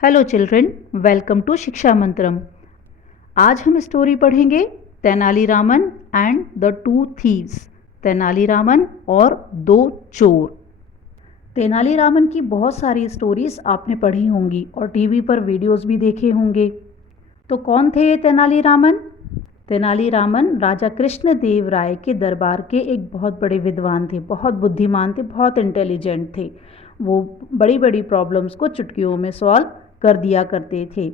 Hello children, welcome to शिक्षा मंत्रम। आज हम स्टोरी पढ़ेंगे Tenali Raman and the two thieves. Tenali Raman और दो चोर। तेनालीरामन की बहुत सारी स्टोरीज आपने पढ़ी होंगी और टीवी पर वीडियोस भी देखे होंगे। तो कौन थे ये तेनालीरामन? तेनालीरामन राजा कृष्णदेव राय के दरबार के एक बहुत बड़े विद्वान थे, बहुत बुद्धिमान थे, बहुत इंटेलिजेंट थे। वो बड़ी बड़ी प्रॉब्लम्स को चुटकियों में सॉल्व कर दिया करते थे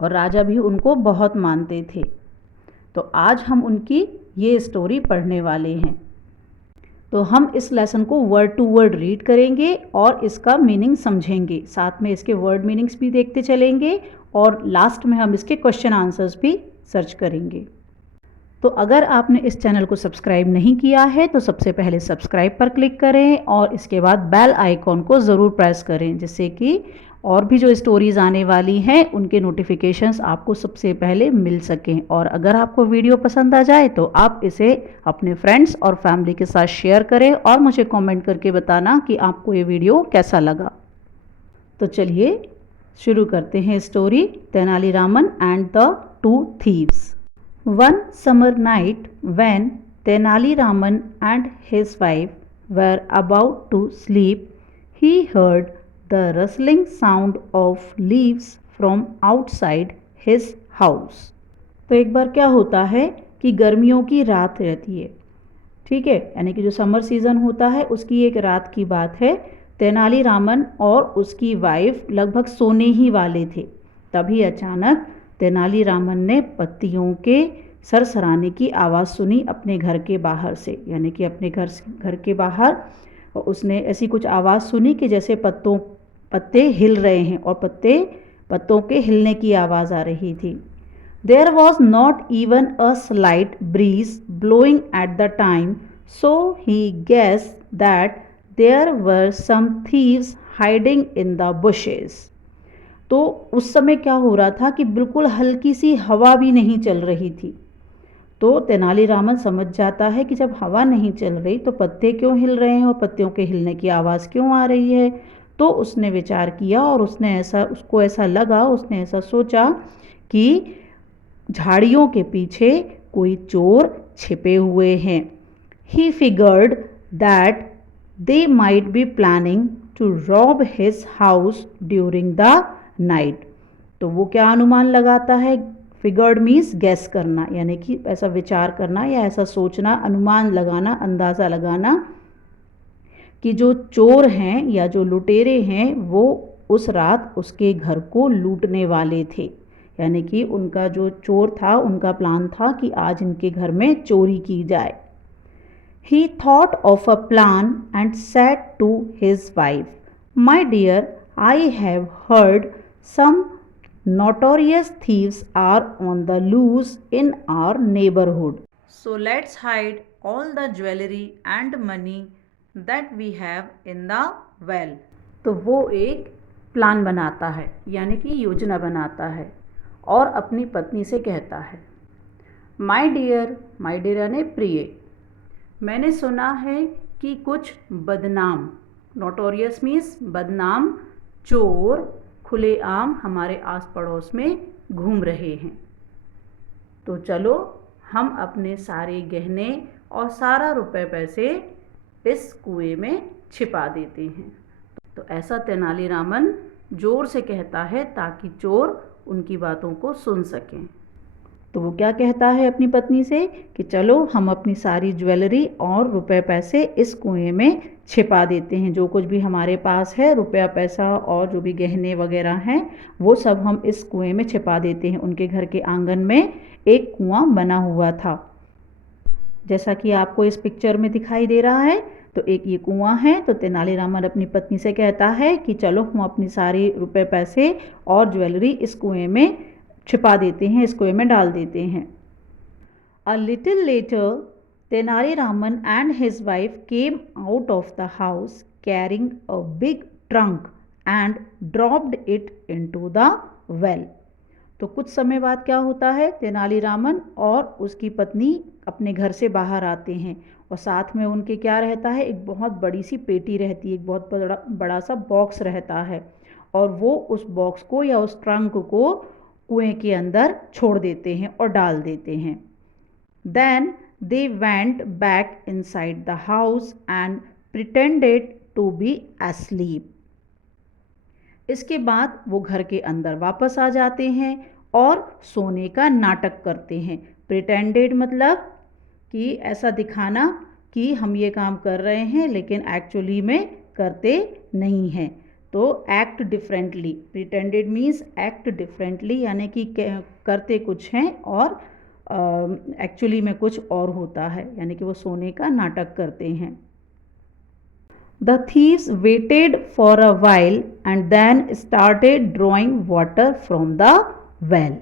और राजा भी उनको बहुत मानते थे। तो आज हम उनकी ये स्टोरी पढ़ने वाले हैं। तो हम इस लेसन को वर्ड टू वर्ड रीड करेंगे और इसका मीनिंग समझेंगे, साथ में इसके वर्ड मीनिंग्स भी देखते चलेंगे और लास्ट में हम इसके क्वेश्चन आंसर्स भी सर्च करेंगे। तो अगर आपने इस चैनल को सब्सक्राइब नहीं किया है तो सबसे पहले सब्सक्राइब पर क्लिक करें और इसके बाद बेल आइकॉन को ज़रूर प्रेस करें, जिससे कि और भी जो स्टोरीज़ आने वाली हैं उनके नोटिफिकेशंस आपको सबसे पहले मिल सकें। और अगर आपको वीडियो पसंद आ जाए तो आप इसे अपने फ्रेंड्स और फैमिली के साथ शेयर करें और मुझे कमेंट करके बताना कि आपको ये वीडियो कैसा लगा। तो चलिए शुरू करते हैं story Tenali Raman and the two thieves. One summer night, when Tenali Raman and his wife were about to sleep, he heard the rustling sound of leaves from outside his house. तो एक बार क्या होता है कि गर्मियों की रात रहती है, ठीक है, यानी कि जो समर सीज़न होता है उसकी एक रात की बात है। तेनालीरामन और उसकी वाइफ लगभग सोने ही वाले थे, तभी अचानक तेनालीरामन ने पत्तियों के सरसराने की आवाज़ सुनी अपने घर के बाहर से, यानी कि अपने घर के बाहर। और उसने ऐसी कुछ आवाज़ सुनी कि जैसे पत्ते हिल रहे हैं और पत्तों के हिलने की आवाज़ आ रही थी। There was not even a slight breeze blowing at the time, so he guessed that there were some thieves hiding in the bushes. तो उस समय क्या हो रहा था कि बिल्कुल हल्की सी हवा भी नहीं चल रही थी। तो तेनालीरामन समझ जाता है कि जब हवा नहीं चल रही तो पत्ते क्यों हिल रहे हैं और पत्तियों के हिलने की आवाज़ क्यों आ रही है। तो उसने विचार किया और उसने ऐसा सोचा कि झाड़ियों के पीछे कोई चोर छिपे हुए हैं। He figured that they might be planning to rob his house during the night. तो वो क्या अनुमान लगाता है? फिगर्ड मीन्स गैस करना, यानी कि ऐसा विचार करना या ऐसा सोचना, अनुमान लगाना, अंदाज़ा लगाना कि जो चोर हैं या जो लुटेरे हैं वो उस रात उसके घर को लूटने वाले थे। यानी कि उनका जो चोर था उनका प्लान था कि आज इनके घर में चोरी की जाए। He thought of a plan and said to his wife, "My dear, I have heard some notorious thieves are on the loose in our neighborhood. So let's hide all the jewelry and money that we have in the well." तो वो एक plan बनाता है, यानी कि योजना बनाता है और अपनी पत्नी से कहता है, माई डियर यानी प्रिय, मैंने सुना है कि कुछ बदनाम, नोटोरियस मीन्स बदनाम, चोर खुलेआम हमारे आस पड़ोस में घूम रहे हैं। तो चलो हम अपने सारे गहने और सारा रुपए पैसे इस कुएं में छिपा देते हैं। तो ऐसा तेनालीरामन जोर से कहता है ताकि चोर उनकी बातों को सुन सकें। तो वो क्या कहता है अपनी पत्नी से कि चलो हम अपनी सारी ज्वेलरी और रुपए पैसे इस कुएं में छिपा देते हैं। जो कुछ भी हमारे पास है, रुपया पैसा और जो भी गहने वगैरह हैं, वो सब हम इस कुएं में छिपा देते हैं। उनके घर के आंगन में एक कुआं बना हुआ था, जैसा कि आपको इस पिक्चर में दिखाई दे रहा है। तो एक ये कुआं है। तो तेनालीरामन अपनी पत्नी से कहता है कि चलो हम अपनी सारी रुपए पैसे और ज्वेलरी इस कुएं में छिपा देते हैं, इस कुएं में डाल देते हैं। A little later, Tenali-Raman and his wife came out of the house carrying a big trunk and dropped it into the well. तो कुछ समय बाद क्या होता है, तेनालीरामन और उसकी पत्नी अपने घर से बाहर आते हैं और साथ में उनके क्या रहता है, एक बहुत बड़ी सी पेटी रहती है, एक बहुत बड़ा सा बॉक्स रहता है और वो उस बॉक्स को या उस ट्रंक को कुएं के अंदर छोड़ देते हैं और डाल देते हैं। Then they went back inside the house and pretended to be asleep। इसके बाद वो घर के अंदर वापस आ जाते हैं और सोने का नाटक करते हैं। प्रिटेंडेड मतलब कि ऐसा दिखाना कि हम ये काम कर रहे हैं लेकिन एक्चुअली में करते नहीं हैं। तो act differently, pretended means act differently, यानी कि करते कुछ हैं और एक्चुअली में कुछ और होता है, यानी कि वो सोने का नाटक करते हैं। The thieves waited for a while and then started drawing water from the well।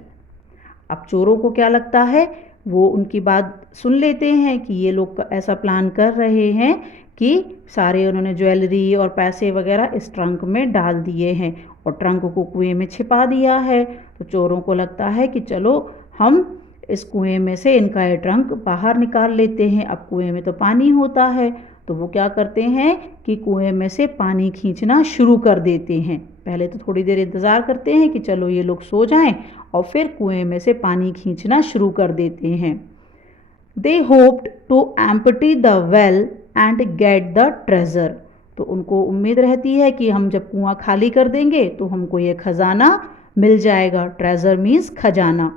अब चोरों को क्या लगता है, वो उनकी बात सुन लेते हैं कि ये लोग ऐसा प्लान कर रहे हैं कि सारे उन्होंने ज्वेलरी और पैसे वगैरह इस ट्रंक में डाल दिए हैं और ट्रंक को कुएं में छिपा दिया है। तो चोरों को लगता है कि चलो हम इस कुएं में से इनका ये ट्रंक बाहर निकाल लेते हैं। अब कुएं में तो पानी होता है, तो वो क्या करते हैं कि कुएं में से पानी खींचना शुरू कर देते हैं। पहले तो थोड़ी देर इंतज़ार करते हैं कि चलो ये लोग सो जाएं और फिर कुएं में से पानी खींचना शुरू कर देते हैं। They hoped to empty the well and get the treasure. तो उनको उम्मीद रहती है कि हम जब कुआं खाली कर देंगे तो हमको ये खजाना मिल जाएगा। ट्रेजर मीन्स खजाना।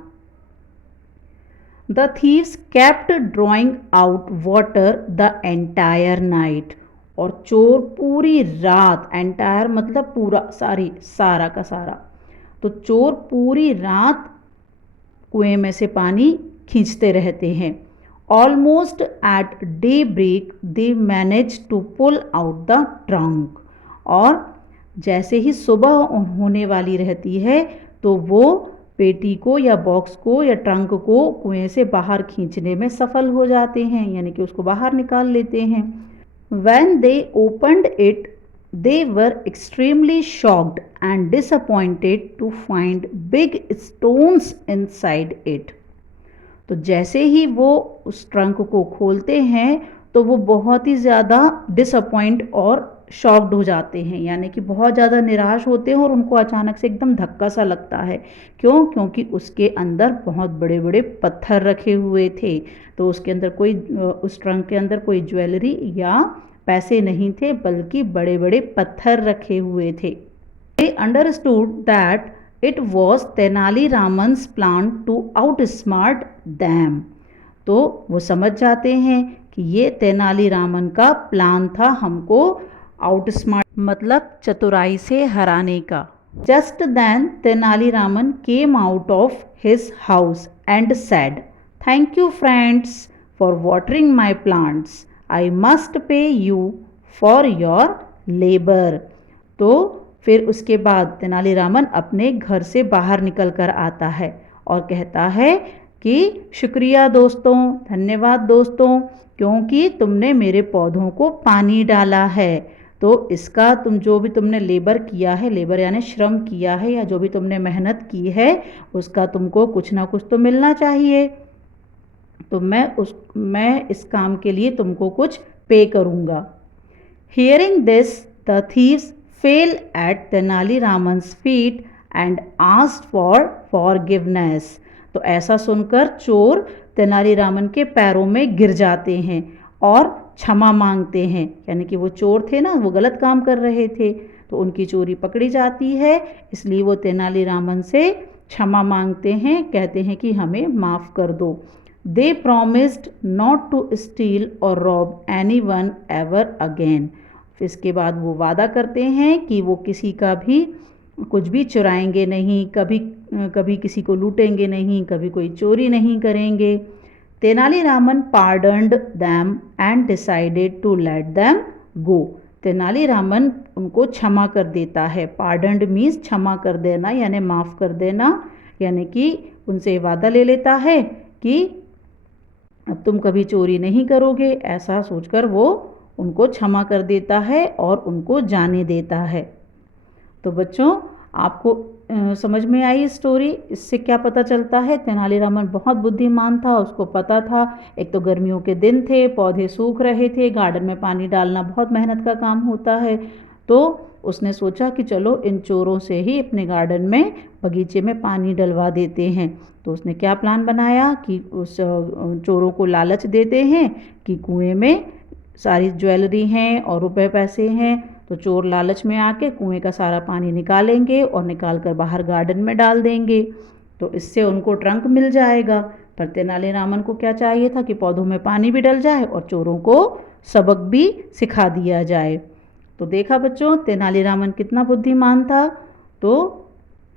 The thieves kept drawing out water the entire night। और चोर पूरी रात, एंटायर मतलब पूरा, सारा का सारा, तो चोर पूरी रात कुएं में से पानी खींचते रहते हैं। Almost at daybreak they manage to pull out the trunk. और जैसे ही सुबह होने वाली रहती है तो वो पेटी को या बॉक्स को या ट्रंक को कुएं से बाहर खींचने में सफल हो जाते हैं, यानी कि उसको बाहर निकाल लेते हैं। When they opened it, they were extremely shocked and disappointed to find big stones inside it। तो जैसे ही वो उस ट्रंक को खोलते हैं तो वो बहुत ही ज़्यादा डिसअपॉइंट और शॉक्ड हो जाते हैं, यानी कि बहुत ज़्यादा निराश होते हैं और उनको अचानक से एकदम धक्का सा लगता है। क्यों? क्योंकि उसके अंदर बहुत बड़े बड़े पत्थर रखे हुए थे। तो उसके अंदर उस ट्रंक के अंदर कोई ज्वेलरी या पैसे नहीं थे, बल्कि बड़े बड़े पत्थर रखे हुए थे। They understood that it was Tenali Raman's plan to outsmart them। तो वो समझ जाते हैं कि ये तेनाली रामन का प्लान था हमको आउटस्मार्ट मतलब चतुराई से हराने का। Just then Tenali Raman came out of his house and said, thank you friends for watering my plants, I must pay you for your labour. तो फिर उसके बाद तेनालीरामन अपने घर से बाहर निकल कर आता है और कहता है कि शुक्रिया दोस्तों, धन्यवाद दोस्तों, क्योंकि तुमने मेरे पौधों को पानी डाला है। तो इसका जो भी तुमने लेबर किया है, लेबर यानी श्रम किया है, या जो भी तुमने मेहनत की है उसका तुमको कुछ ना कुछ तो मिलना चाहिए। तो मैं इस काम के लिए तुमको कुछ पे करूँगा। Hearing this the thieves fell at Tenali Raman's feet and asked for forgiveness. तो ऐसा सुनकर चोर तेनालीरामन के पैरों में गिर जाते हैं और क्षमा मांगते हैं, यानी कि वो चोर थे ना, वो गलत काम कर रहे थे, तो उनकी चोरी पकड़ी जाती है, इसलिए वो तेनालीरामन से क्षमा मांगते हैं, कहते हैं कि हमें माफ़ कर दो। They promised not to steal और rob anyone ever again. फिर इसके बाद वो वादा करते हैं कि वो किसी का भी कुछ भी चुराएंगे नहीं, कभी किसी को लूटेंगे नहीं, कभी कोई चोरी नहीं करेंगे। Tenali Raman pardoned them and decided to let them go. Tenali Raman उनको क्षमा कर देता है। पार्डन्ड मीन्स क्षमा कर देना, यानी माफ़ कर देना, यानी कि उनसे वादा ले लेता है कि अब तुम कभी चोरी नहीं करोगे, ऐसा सोचकर वो उनको क्षमा कर देता है और उनको जाने देता है। तो बच्चों, आपको समझ में आई स्टोरी? इससे क्या पता चलता है? तेनालीरामन बहुत बुद्धिमान था, उसको पता था एक तो गर्मियों के दिन थे, पौधे सूख रहे थे, गार्डन में पानी डालना बहुत मेहनत का काम होता है, तो उसने सोचा कि चलो इन चोरों से ही अपने गार्डन में बगीचे में पानी डलवा देते हैं। तो उसने क्या प्लान बनाया कि उस चोरों को लालच देते हैं कि कुएं में सारी ज्वेलरी हैं और रुपए पैसे हैं। तो चोर लालच में आके कुएं का सारा पानी निकालेंगे और निकाल कर बाहर गार्डन में डाल देंगे, तो इससे उनको ट्रंक मिल जाएगा। पर तेनालीरामन को क्या चाहिए था कि पौधों में पानी भी डल जाए और चोरों को सबक भी सिखा दिया जाए। तो देखा बच्चों, तेनालीरामन कितना बुद्धिमान था। तो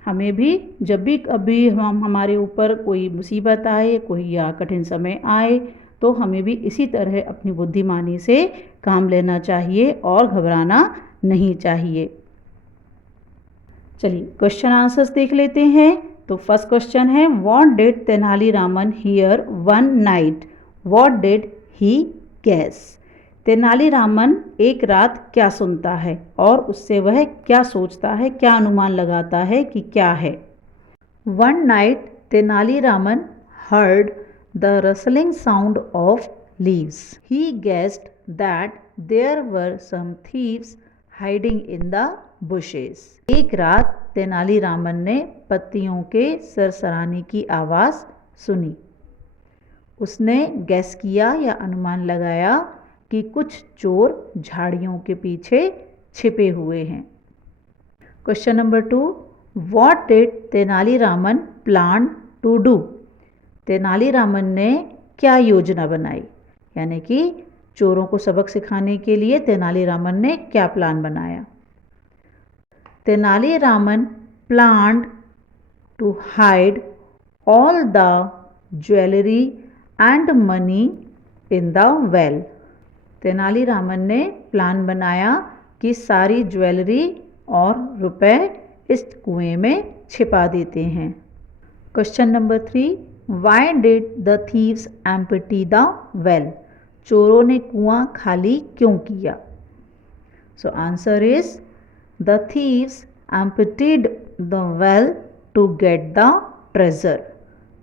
हमें भी जब भी कभी हमारे ऊपर कोई मुसीबत आए, कोई या कठिन समय आए, तो हमें भी इसी तरह अपनी बुद्धिमानी से काम लेना चाहिए और घबराना नहीं चाहिए। चलिए क्वेश्चन आंसर्स देख लेते हैं। तो फर्स्ट क्वेश्चन है, what did Tenaliraman hear one night, what did he guess. Tenaliraman एक रात क्या सुनता है और उससे वह क्या सोचता है, क्या अनुमान लगाता है कि क्या है। One night Tenali Raman heard the rustling sound of leaves. He guessed that there were some thieves hiding in the bushes. एक रात तेनालीरामन ने पत्तियों के सरसराने की आवाज़ सुनी। उसने गैस किया या अनुमान लगाया कि कुछ चोर झाड़ियों के पीछे छिपे हुए हैं। Question number 2, what did Tenaliraman plan to do. Tenaliraman ने क्या योजना बनाई, यानी कि चोरों को सबक सिखाने के लिए तेनालीरामन ने क्या प्लान बनाया। Tenaliraman planned to hide all the jewellery and money in the well. Tenaliraman ने प्लान बनाया कि सारी ज्वेलरी और रुपए इस कुएं में छिपा देते हैं। Question number 3, Why did the thieves empty the well? चोरों ने कुआं खाली क्यों किया। So answer is the thieves emptied the well to get the treasure.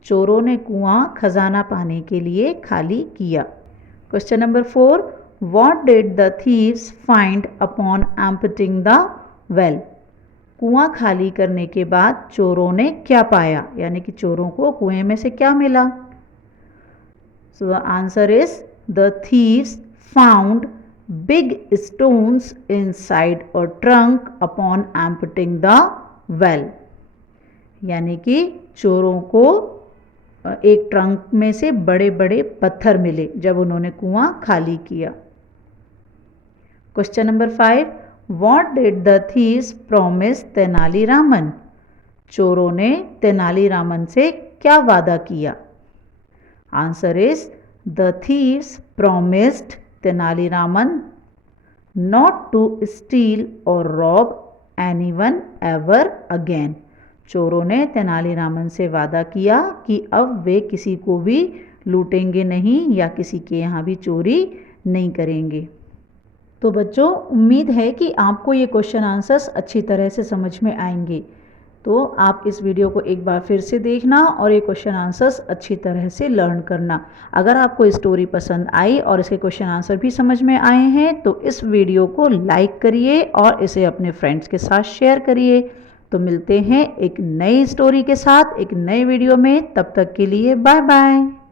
चोरों ने कुआं खजाना पाने के लिए खाली किया। Question number 4, What did the thieves find upon emptying the well? कुआं खाली करने के बाद चोरों ने क्या पाया, यानी कि चोरों को कुएं में से क्या मिला। So the answer is the thieves found big stones inside a trunk upon emptying the well, यानी कि चोरों को एक ट्रंक में से बड़े बड़े पत्थर मिले जब उन्होंने कुआं खाली किया। Question number 5, What did the thieves promise Tenali Raman? चोरों ने तेनालीरामन से क्या वादा किया। Answer is the thieves promised Tenali Raman not to steal or rob anyone ever again. चोरों ने तेनालीरामन से वादा किया कि अब वे किसी को भी लूटेंगे नहीं या किसी के यहाँ भी चोरी नहीं करेंगे। तो बच्चों, उम्मीद है कि आपको ये क्वेश्चन आंसर्स अच्छी तरह से समझ में आएंगे। तो आप इस वीडियो को एक बार फिर से देखना और ये क्वेश्चन आंसर्स अच्छी तरह से लर्न करना। अगर आपको स्टोरी पसंद आई और इसके क्वेश्चन आंसर भी समझ में आए हैं तो इस वीडियो को लाइक करिए और इसे अपने फ्रेंड्स के साथ शेयर करिए। तो मिलते हैं एक नई स्टोरी के साथ एक नए वीडियो में, तब तक के लिए बाय बाय।